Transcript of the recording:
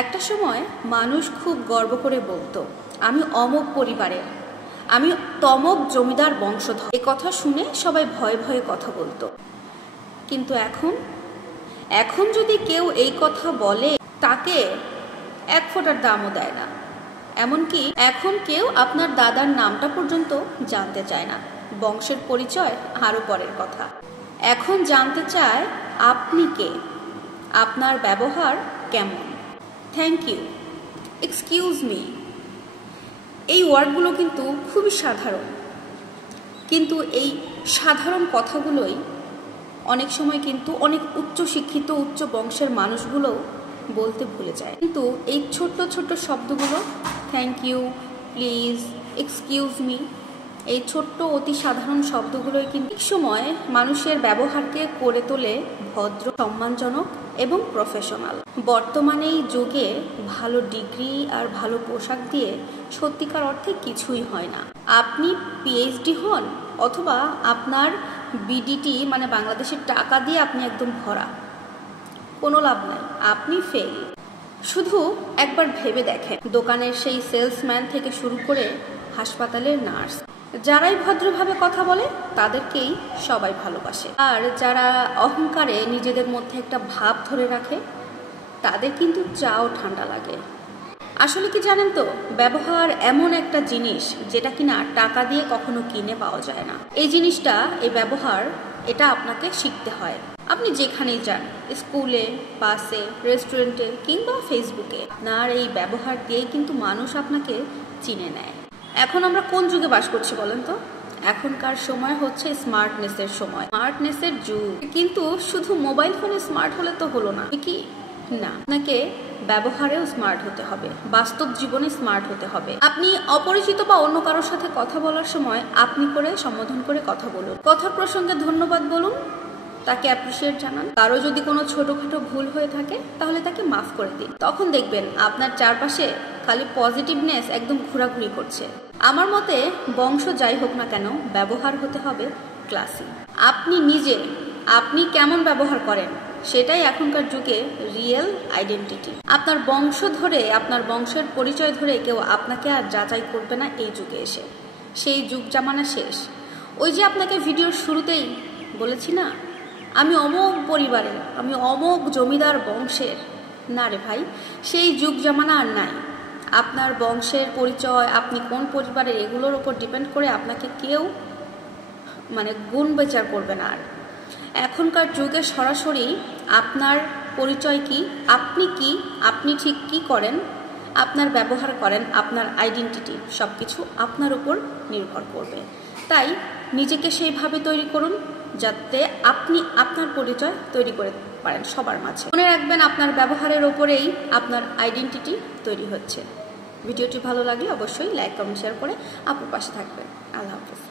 একটা সময় মানুষ খুব গর্ব করে বলতো, আমি অমুক পরিবারের, আমি তমক জমিদার বংশধর। এ কথা শুনে সবাই ভয়ে ভয়ে কথা বলতো। কিন্তু এখন যদি কেউ এই কথা বলে, তাকে এক ফোঁটার দামও দেয় না। এমনকি এখন কেউ আপনার দাদার নামটা পর্যন্ত জানতে চায় না। বংশের পরিচয় আরও পরের কথা। এখন জানতে চায় আপনি কে, আপনার ব্যবহার কেমন। থ্যাংক ইউ, এক্সকিউজ মি, এই ওয়ার্ডগুলো কিন্তু খুবই সাধারণ, কিন্তু এই সাধারণ কথাগুলোই অনেক সময় কিন্তু অনেক উচ্চ শিক্ষিত উচ্চ বংশের মানুষগুলো বলতে ভুলে যায়। কিন্তু এই ছোট্ট ছোট্ট শব্দগুলো, thank you, please, excuse me, এই ছোট্ট অতি সাধারণ শব্দগুলোই কিন্তু এক সময় মানুষের ব্যবহারকে করে তোলে ভদ্র, সম্মানজনক এবং প্রফেশনাল। বর্তমানে এই যুগে ভালো ডিগ্রি আর ভালো পোশাক দিয়ে সত্যিকার অর্থে কিছুই হয় না। আপনি পিএইচডি হন অথবা আপনার বিডিটি মানে বাংলাদেশের টাকা দিয়ে আপনি একদম ভরা, কোনো লাভ নাই, আপনি ফেল। শুধু একবার ভেবে দেখেন, দোকানের সেই সেলসম্যান থেকে শুরু করে হাসপাতালের নার্স, যারাই ভদ্রভাবে কথা বলে তাদেরকেই সবাই ভালোবাসে। আর যারা অহংকারে নিজেদের মধ্যে একটা ভাব ধরে রাখে, তাদের কিন্তু চাও ঠান্ডা লাগে। আসলে কি জানেন তো, ব্যবহার এমন একটা জিনিস যেটা কিনা টাকা দিয়ে কখনো কিনে পাওয়া যায় না। এই জিনিসটা, এই ব্যবহার, এটা আপনাকে শিখতে হয়। আপনি যেখানেই যান, স্কুলে, বাসে, রেস্টুরেন্টে কিংবা ফেসবুকে, আপনার এই ব্যবহার দিয়েই কিন্তু মানুষ আপনাকে চিনে নেয়। এখন আমরা কোন যুগে বাস করছি বলেন তো? এখনকার সময় হচ্ছে স্মার্টনেসের সময়, স্মার্টনেসের যুগ। কিন্তু শুধু মোবাইল ফোনে স্মার্ট হলে তো হলো না, কি না, আপনাকে ব্যবহারেও স্মার্ট হতে হবে, বাস্তব জীবনে স্মার্ট হতে হবে। আপনি অপরিচিত বা অন্য কারোর সাথে কথা বলার সময় আপনি করে সম্বোধন করে কথা বলুন। কথার প্রসঙ্গে ধন্যবাদ বলুন, তাকে অ্যাপ্রিসিয়েট জানান। কারো যদি কোনো ছোটখাটো ভুল হয়ে থাকে তাহলে তাকে মাফ করে দিন। তখন দেখবেন আপনার চারপাশে খালি পজিটিভনেস একদম ঘোরাঘুরি করছে। আমার মতে বংশ যাই হোক না কেন, ব্যবহার হতে হবে ক্লাসি। আপনি নিজে, আপনি কেমন ব্যবহার করেন, সেটাই এখনকার যুগে রিয়েল আইডেন্টিটি। আপনার বংশ ধরে, আপনার বংশের পরিচয় ধরে কেউ আপনাকে আর যাচাই করবে না এই যুগে এসে। সেই যুগ জামানা শেষ। ওই যে আপনাকে ভিডিওর শুরুতেই বলেছি না, আমি অমোক পরিবারের, আমি অমোক জমিদার বংশের, না রে ভাই, সেই যুগ জামানা আর নাই। আপনার বংশের পরিচয়, আপনি কোন পরিবারের, এগুলোর উপর ডিপেন্ড করে আপনাকে কেউ গুণ বিচার করবে না আর। এখনকার যুগে সরাসরি আপনার পরিচয় কি, আপনি ঠিক কি করেন, আপনার ব্যবহার করেন, আপনার আইডেন্টিটি, সব কিছু আপনার উপর নির্ভর করবে। তাই নিজেকে সেইভাবে তৈরি করুন যাতে আপনি আপনার পরিচয় তৈরি করে পারেন সবার মাঝে। মনে রাখবেন, আপনার ব্যবহারের ওপরেই আপনার আইডেন্টিটি তৈরি হচ্ছে। ভিডিওটি ভালো লাগলে অবশ্যই লাইক, কমেন্ট, শেয়ার করে আপুর পাশে থাকবেন। আল্লাহ হাফেজ।